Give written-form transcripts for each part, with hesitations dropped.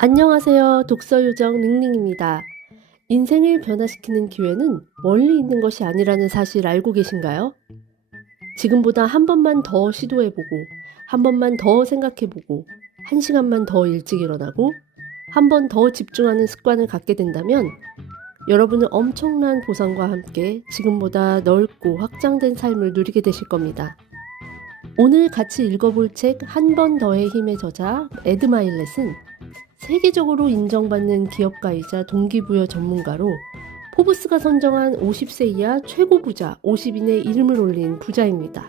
안녕하세요. 독서요정 링링입니다. 인생을 변화시키는 기회는 멀리 있는 것이 아니라는 사실 알고 계신가요? 지금보다 한 번만 더 시도해보고, 한 번만 더 생각해보고, 한 시간만 더 일찍 일어나고, 한 번 더 집중하는 습관을 갖게 된다면 여러분은 엄청난 보상과 함께 지금보다 넓고 확장된 삶을 누리게 되실 겁니다. 오늘 같이 읽어볼 책 한 번 더의 힘의 저자 에드 마일렛은 세계적으로 인정받는 기업가이자 동기부여 전문가로 포브스가 선정한 50세 이하 최고 부자 50인의 이름을 올린 부자입니다.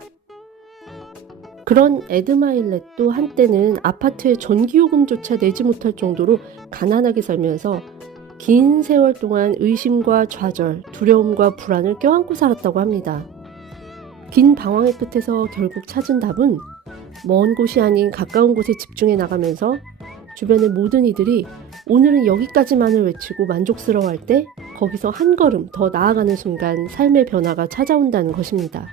그런 에드 마일렛도 한때는 아파트의 전기요금조차 내지 못할 정도로 가난하게 살면서 긴 세월 동안 의심과 좌절, 두려움과 불안을 껴안고 살았다고 합니다. 긴 방황의 끝에서 결국 찾은 답은 먼 곳이 아닌 가까운 곳에 집중해 나가면서 주변의 모든 이들이 오늘은 여기까지만을 외치고 만족스러워할 때 거기서 한 걸음 더 나아가는 순간 삶의 변화가 찾아온다는 것입니다.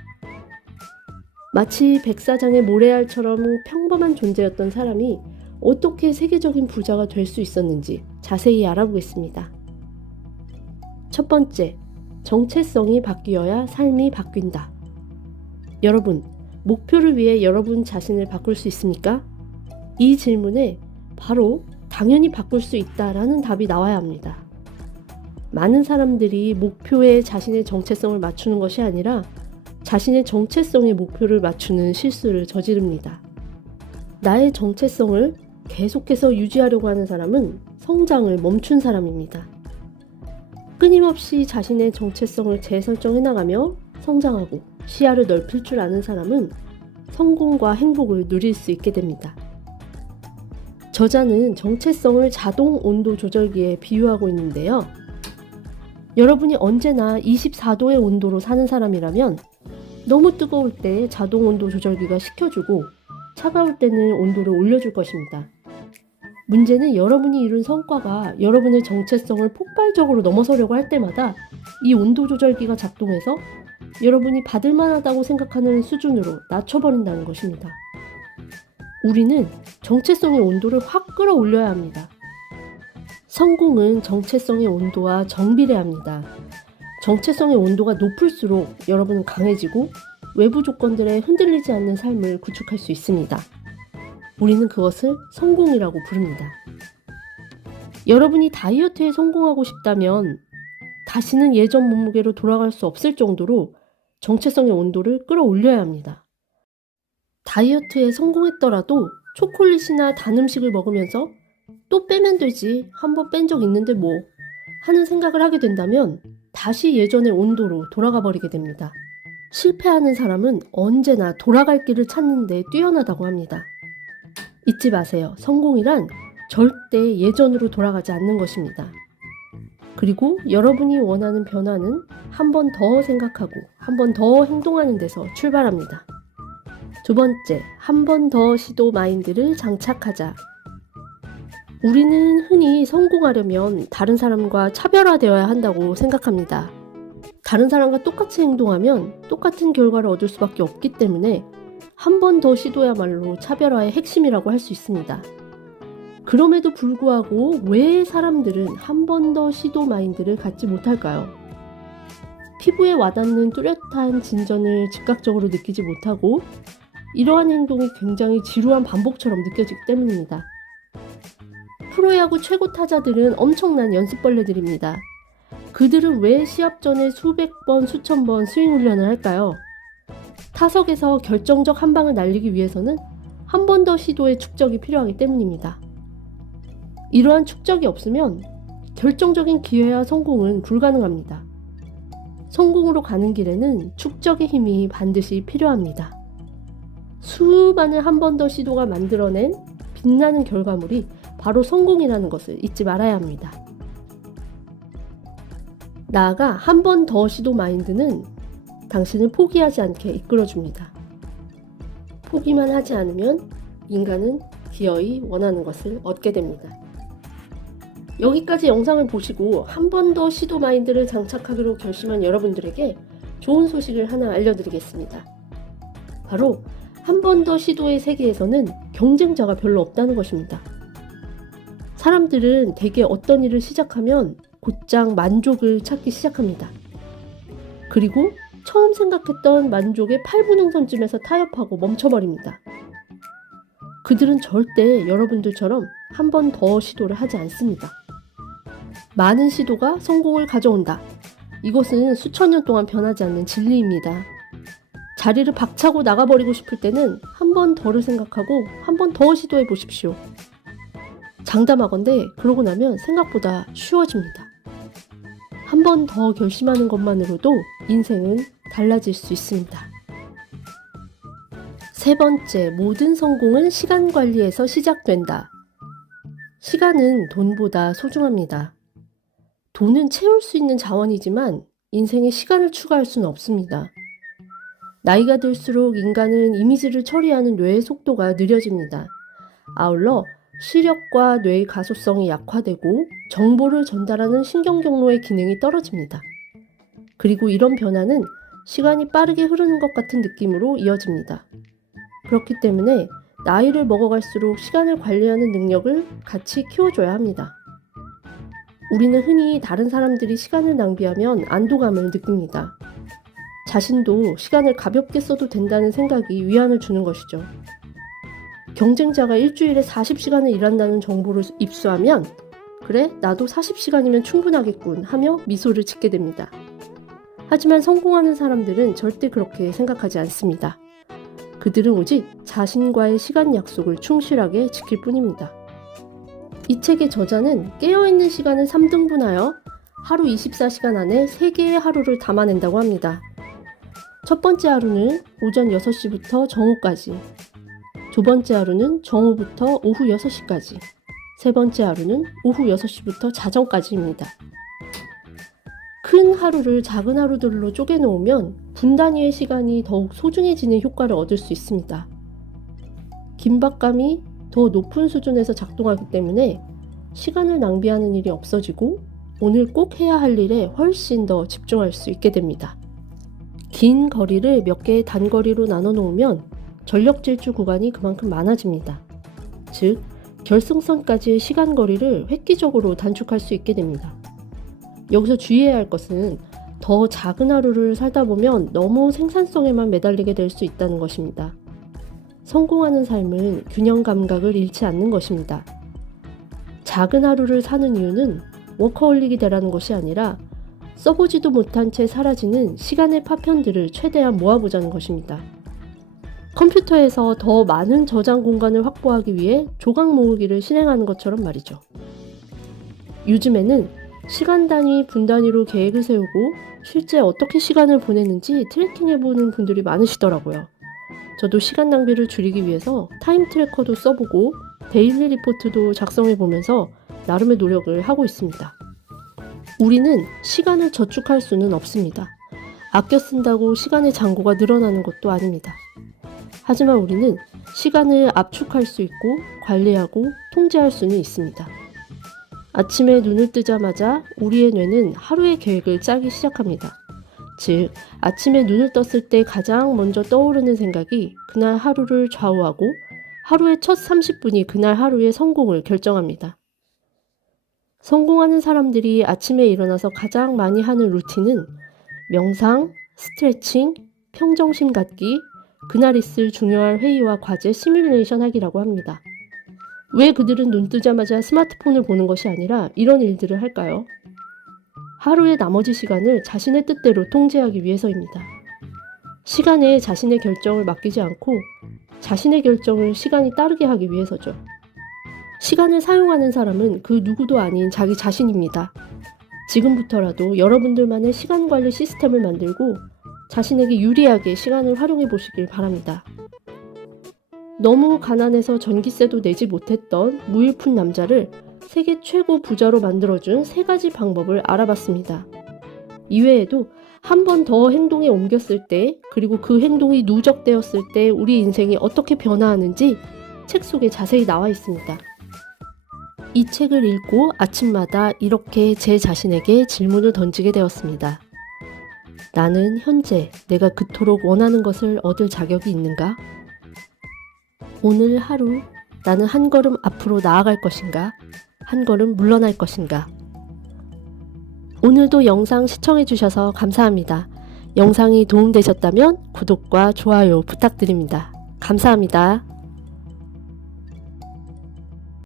마치 백사장의 모래알처럼 평범한 존재였던 사람이 어떻게 세계적인 부자가 될 수 있었는지 자세히 알아보겠습니다. 첫 번째, 정체성이 바뀌어야 삶이 바뀐다. 여러분, 목표를 위해 여러분 자신을 바꿀 수 있습니까? 이 질문에 바로 당연히 바꿀 수 있다라는 답이 나와야 합니다. 많은 사람들이 목표에 자신의 정체성을 맞추는 것이 아니라 자신의 정체성에 목표를 맞추는 실수를 저지릅니다. 나의 정체성을 계속해서 유지하려고 하는 사람은 성장을 멈춘 사람입니다. 끊임없이 자신의 정체성을 재설정해 나가며 성장하고 시야를 넓힐 줄 아는 사람은 성공과 행복을 누릴 수 있게 됩니다. 저자는 정체성을 자동 온도 조절기에 비유하고 있는데요. 여러분이 언제나 24도의 온도로 사는 사람이라면 너무 뜨거울 때 자동 온도 조절기가 식혀주고 차가울 때는 온도를 올려줄 것입니다. 문제는 여러분이 이룬 성과가 여러분의 정체성을 폭발적으로 넘어서려고 할 때마다 이 온도 조절기가 작동해서 여러분이 받을 만하다고 생각하는 수준으로 낮춰버린다는 것입니다. 우리는 정체성의 온도를 확 끌어올려야 합니다. 성공은 정체성의 온도와 정비례합니다. 정체성의 온도가 높을수록 여러분은 강해지고 외부 조건들에 흔들리지 않는 삶을 구축할 수 있습니다. 우리는 그것을 성공이라고 부릅니다. 여러분이 다이어트에 성공하고 싶다면 다시는 예전 몸무게로 돌아갈 수 없을 정도로 정체성의 온도를 끌어올려야 합니다. 다이어트에 성공했더라도 초콜릿이나 단 음식을 먹으면서 또 빼면 되지, 한번 뺀 적 있는데 뭐 하는 생각을 하게 된다면 다시 예전의 온도로 돌아가 버리게 됩니다. 실패하는 사람은 언제나 돌아갈 길을 찾는 데 뛰어나다고 합니다. 잊지 마세요. 성공이란 절대 예전으로 돌아가지 않는 것입니다. 그리고 여러분이 원하는 변화는 한 번 더 생각하고 한 번 더 행동하는 데서 출발합니다. 두 번째, 한 번 더 시도 마인드를 장착하자. 우리는 흔히 성공하려면 다른 사람과 차별화되어야 한다고 생각합니다. 다른 사람과 똑같이 행동하면 똑같은 결과를 얻을 수밖에 없기 때문에 한 번 더 시도야말로 차별화의 핵심이라고 할 수 있습니다. 그럼에도 불구하고 왜 사람들은 한 번 더 시도 마인드를 갖지 못할까요? 피부에 와닿는 뚜렷한 진전을 즉각적으로 느끼지 못하고 이러한 행동이 굉장히 지루한 반복처럼 느껴지기 때문입니다. 프로야구 최고 타자들은 엄청난 연습벌레들입니다. 그들은 왜 시합 전에 수백 번, 수천 번 스윙 훈련을 할까요? 타석에서 결정적 한 방을 날리기 위해서는 한 번 더 시도의 축적이 필요하기 때문입니다. 이러한 축적이 없으면 결정적인 기회와 성공은 불가능합니다. 성공으로 가는 길에는 축적의 힘이 반드시 필요합니다. 수많은 한 번 더 시도가 만들어낸 빛나는 결과물이 바로 성공이라는 것을 잊지 말아야 합니다. 나아가 한 번 더 시도 마인드는 당신을 포기하지 않게 이끌어줍니다. 포기만 하지 않으면 인간은 기어이 원하는 것을 얻게 됩니다. 여기까지 영상을 보시고 한 번 더 시도 마인드를 장착하기로 결심한 여러분들에게 좋은 소식을 하나 알려드리겠습니다. 바로 한 번 더 시도의 세계에서는 경쟁자가 별로 없다는 것입니다. 사람들은 대개 어떤 일을 시작하면 곧장 만족을 찾기 시작합니다. 그리고 처음 생각했던 만족의 8분응선쯤에서 타협하고 멈춰버립니다. 그들은 절대 여러분들처럼 한 번 더 시도를 하지 않습니다. 많은 시도가 성공을 가져온다. 이것은 수천 년 동안 변하지 않는 진리입니다. 자리를 박차고 나가버리고 싶을 때는 한 번 더를 생각하고 한 번 더 시도해 보십시오. 장담하건대 그러고 나면 생각보다 쉬워집니다. 한 번 더 결심하는 것만으로도 인생은 달라질 수 있습니다. 세 번째, 모든 성공은 시간 관리에서 시작된다. 시간은 돈보다 소중합니다. 돈은 채울 수 있는 자원이지만 인생에 시간을 추가할 수는 없습니다. 나이가 들수록 인간은 이미지를 처리하는 뇌의 속도가 느려집니다. 아울러 시력과 뇌의 가소성이 약화되고 정보를 전달하는 신경 경로의 기능이 떨어집니다. 그리고 이런 변화는 시간이 빠르게 흐르는 것 같은 느낌으로 이어집니다. 그렇기 때문에 나이를 먹어갈수록 시간을 관리하는 능력을 같이 키워줘야 합니다. 우리는 흔히 다른 사람들이 시간을 낭비하면 안도감을 느낍니다. 자신도 시간을 가볍게 써도 된다는 생각이 위안을 주는 것이죠. 경쟁자가 일주일에 40시간을 일한다는 정보를 입수하면 그래, 나도 40시간이면 충분하겠군 하며 미소를 짓게 됩니다. 하지만 성공하는 사람들은 절대 그렇게 생각하지 않습니다. 그들은 오직 자신과의 시간 약속을 충실하게 지킬 뿐입니다. 이 책의 저자는 깨어있는 시간을 3등분하여 하루 24시간 안에 3개의 하루를 담아낸다고 합니다. 첫 번째 하루는 오전 6시부터 정오까지, 두 번째 하루는 정오부터 오후 6시까지, 세 번째 하루는 오후 6시부터 자정까지입니다. 큰 하루를 작은 하루들로 쪼개놓으면 분 단위의 시간이 더욱 소중해지는 효과를 얻을 수 있습니다. 긴박감이 더 높은 수준에서 작동하기 때문에 시간을 낭비하는 일이 없어지고 오늘 꼭 해야 할 일에 훨씬 더 집중할 수 있게 됩니다. 긴 거리를 몇 개의 단거리로 나눠 놓으면 전력 질주 구간이 그만큼 많아집니다. 즉, 결승선까지의 시간 거리를 획기적으로 단축할 수 있게 됩니다. 여기서 주의해야 할 것은 더 작은 하루를 살다 보면 너무 생산성에만 매달리게 될 수 있다는 것입니다. 성공하는 삶은 균형 감각을 잃지 않는 것입니다. 작은 하루를 사는 이유는 워커홀릭이 되라는 것이 아니라 써보지도 못한 채 사라지는 시간의 파편들을 최대한 모아보자는 것입니다. 컴퓨터에서 더 많은 저장 공간을 확보하기 위해 조각 모으기를 실행하는 것처럼 말이죠. 요즘에는 시간 단위, 분 단위로 계획을 세우고 실제 어떻게 시간을 보내는지 트래킹해보는 분들이 많으시더라고요. 저도 시간 낭비를 줄이기 위해서 타임 트래커도 써보고 데일리 리포트도 작성해보면서 나름의 노력을 하고 있습니다. 우리는 시간을 저축할 수는 없습니다. 아껴 쓴다고 시간의 잔고가 늘어나는 것도 아닙니다. 하지만 우리는 시간을 압축할 수 있고 관리하고 통제할 수는 있습니다. 아침에 눈을 뜨자마자 우리의 뇌는 하루의 계획을 짜기 시작합니다. 즉, 아침에 눈을 떴을 때 가장 먼저 떠오르는 생각이 그날 하루를 좌우하고 하루의 첫 30분이 그날 하루의 성공을 결정합니다. 성공하는 사람들이 아침에 일어나서 가장 많이 하는 루틴은 명상, 스트레칭, 평정심 갖기, 그날 있을 중요한 회의와 과제 시뮬레이션 하기라고 합니다. 왜 그들은 눈 뜨자마자 스마트폰을 보는 것이 아니라 이런 일들을 할까요? 하루의 나머지 시간을 자신의 뜻대로 통제하기 위해서입니다. 시간에 자신의 결정을 맡기지 않고 자신의 결정을 시간이 따르게 하기 위해서죠. 시간을 사용하는 사람은 그 누구도 아닌 자기 자신입니다. 지금부터라도 여러분들만의 시간 관리 시스템을 만들고 자신에게 유리하게 시간을 활용해 보시길 바랍니다. 너무 가난해서 전기세도 내지 못했던 무일푼 남자를 세계 최고 부자로 만들어준 3가지 방법을 알아봤습니다. 이외에도 한 번 더 행동에 옮겼을 때, 그리고 그 행동이 누적되었을 때 우리 인생이 어떻게 변화하는지 책 속에 자세히 나와 있습니다. 이 책을 읽고 아침마다 이렇게 제 자신에게 질문을 던지게 되었습니다. 나는 현재 내가 그토록 원하는 것을 얻을 자격이 있는가? 오늘 하루 나는 한 걸음 앞으로 나아갈 것인가? 한 걸음 물러날 것인가? 오늘도 영상 시청해주셔서 감사합니다. 영상이 도움되셨다면 구독과 좋아요 부탁드립니다. 감사합니다.